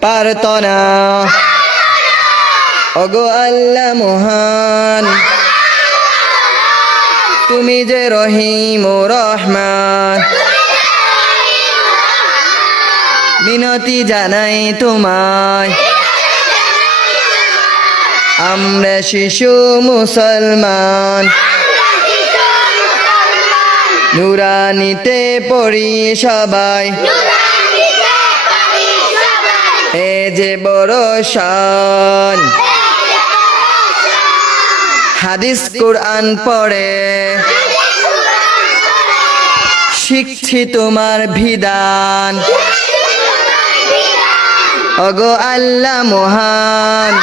পারত না। অগো আল্লাহ মহান, তুমি যে রহিম ও রহমান। মিনতি জানাই তোমায়। আমরা শিশু মুসলমান। নুরানিতে পড়ি সবাই। যে বড় শান। হাদিস কোরআন পড়ে। শিখছি তোমার বিধান। অগো আল্লাহ মহান।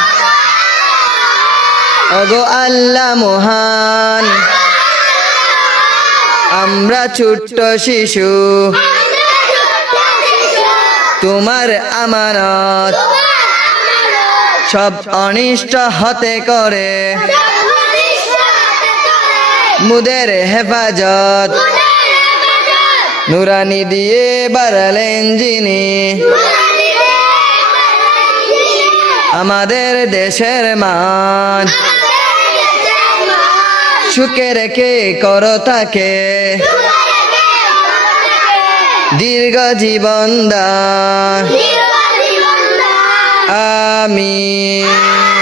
অগো আল্লাহ মহান। আমরা ছোট্ট শিশু। তোমার আমানত। সব অনিষ্ট হতে করে। মুদের হেফাজত। নুরানি দিয়ে বাড়ালেন যিনি। আমাদের দেশের মান। সুখে রেখে কর তাকে। দীর্ঘ জীবন দা আমিন।